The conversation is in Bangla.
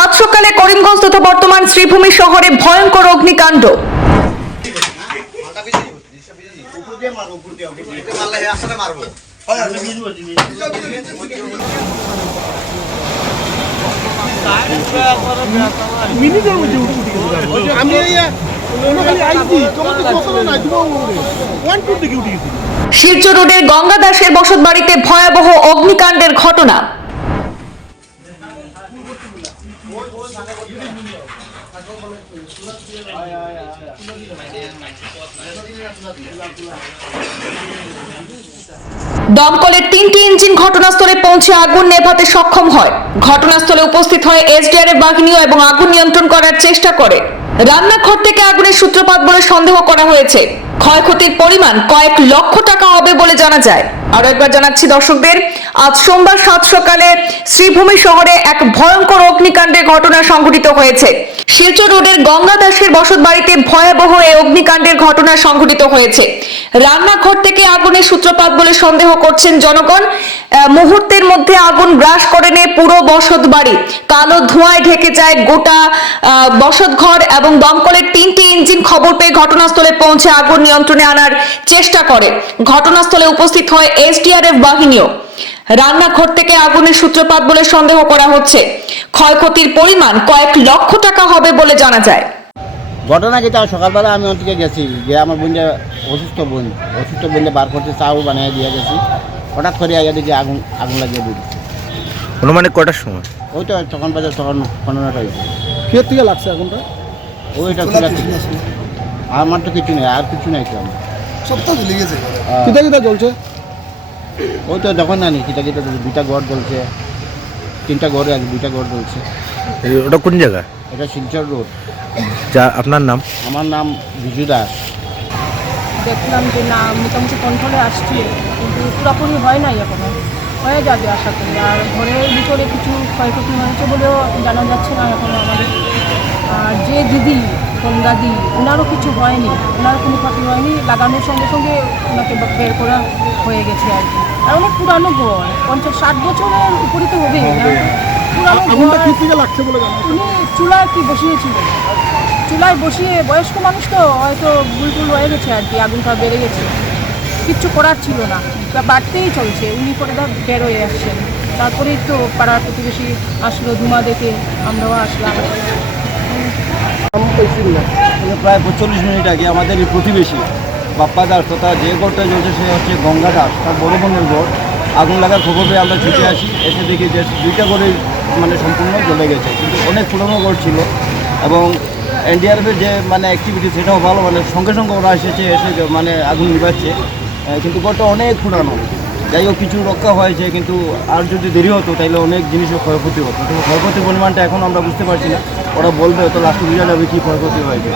সাত সকালে করিমগঞ্জ তথা বর্তমান শ্রীভূমি শহরে ভয়ঙ্কর অগ্নিকাণ্ড। শিলচর রোডের গঙ্গা দাসের বসত বাড়িতে ভয়াবহ অগ্নিকাণ্ডের ঘটনা। দমকলের 3টি ইঞ্জিন ঘটনাস্থলে পৌঁছে আগুন নেভাতে সক্ষম হয়। ঘটনাস্থলে উপস্থিত হয় এসডিআরএফ বাহিনীও এবং আগুন নিয়ন্ত্রণ করার চেষ্টা করে। রান্নাঘর থেকে আগুনের সূত্রপাত বলে সন্দেহ করা হয়েছে। ক্ষয়ক্ষতির পরিমাণ কয়েক লক্ষ টাকা হবে বলে জানা যায়। আরো একবার জানাচ্ছি দর্শকদের, আজ সোমবার সাত সকালে শ্রীভূমি শহরে এক ভয়ঙ্কর অগ্নিকাণ্ডের ঘটনা সংঘটিত হয়েছে। শিলচর রোডের গঙ্গা দাসের বসত বাড়িতে ভয়াবহ এই অগ্নিকাণ্ডের ঘটনা সংঘটিত হয়েছে। রান্নাঘর থেকে আগুনের সূত্রপাত বলে সন্দেহ করছেন জনগণ। মুহূর্তের মধ্যে আগুন গ্রাস করে নেয় পুরো বসত বাড়ি। কালো ধোঁয়ায় ঢেকে যায় গোটা বসত ঘর এবং দমকলের 3টি ইঞ্জিন খবর পেয়ে ঘটনাস্থলে পৌঁছে আগুন নিয়ন্ত্রণে আনার চেষ্টা করে। ঘটনাস্থলে উপস্থিত হয় এসডিআরএফ বাহিনীও। রান্নাঘর থেকে আগুনের সূত্রপাত বলে সন্দেহ করা হচ্ছে। ক্ষয়ক্ষতির পরিমাণ কয়েক লক্ষ টাকা হবে বলে জানা যায়। ঘটনা যেটা সকালবেলা আমি ওদিকে গেছি, যে আমার বোনটা অসুস্থ বোনটা বার করতে চাও বানিয়ে দিয়ে গেছি। হঠাৎ করে আগে দেখি আগুন লাগিয়ে দিই। অনুমানিক কটার সময়? ওইটা তখন বাজার তখন 15টা হয়েছে। ফের থেকে লাগছে আগুনটা? ওইটা আমার তো কিছু নেই, আর কিছু নেই তো আমার সপ্তাহ লেগেছে। কিতা কিতা জ্বলছে? ওই তো যখন জানি কিতা দুইটা ঘর জ্বলছে, 3টা ঘর আছে, 2টা ঘর জ্বলছে। ওটা কোন জায়গা? এটা শিলচর রোড। যা আপনার নাম? আমার নাম বিজু দাস। দেখলাম যে না মোটামুটি কন্ট্রোলে আসছে, কিন্তু পুরোপুরি হয় নাই, এখনো হয়ে যাবে আশা করি। আর ঘরের ভিতরে কিছু ক্ষয়ক্ষতি হয়েছে বলেও জানা যাচ্ছে না এখনো আমাদের। আর যে দিদি গঙ্গাদি, ওনারও কিছু হয়নি, ওনারও কোনো ক্ষতি হয়নি। লাগানোর সঙ্গে সঙ্গে ওনাকে বের করা হয়ে গেছে আর কি। আর অনেক পুরানো ঘর, 50-60 বছরের উপরে তো হবেই। আগুনটা কি থেকে লাগছে বলে জানেন? উনি চুলায় কি বসিয়েছিলেন, চুলায় বসিয়ে, বয়স্ক মানুষ তো হয়তো ভুল হয়ে গেছে আর কি, আগুনটা বেড়ে গেছে, কিচ্ছু করার ছিল না, বাড়তেই চলছে। উনি পরে বের হয়ে আসছেন, তারপরেই তো পাড়ার প্রতিবেশী আসলো, ধুমা দেখে আমরাও আসলাম। প্রায় 45 মিনিট আগে আমাদের এই প্রতিবেশী বাপ্পা দাস তথা যে ঘরটা জ্বলছে সে হচ্ছে গঙ্গা দাস, তার বড় বোনের ঘর। আগুন লাগার খবর পেয়ে আমরা ছুটে আসি, এসে দেখি যে 2টা ঘরে মানে সম্পূর্ণ জ্বলে গেছে। কিন্তু অনেক পুরনো ঘর ছিল এবং এনডিআরএফের যে মানে অ্যাক্টিভিটি সেটাও ভালো, মানে সঙ্গে সঙ্গে ওরা এসে মানে আগুন নিভাচ্ছে। কিন্তু ঘরটা অনেক পুরানো। যাই হোক, কিছু রক্ষা হয়েছে, কিন্তু আর যদি দেরি হতো তাহলে অনেক জিনিসও ক্ষয়ক্ষতি হতো। কিন্তু ক্ষয়ক্ষতির পরিমাণটা এখন আমরা বুঝতে পারছি না, ওরা বলবে তো লাস্টে বুঝা যাবে কী ক্ষয়ক্ষতি হয়েছে।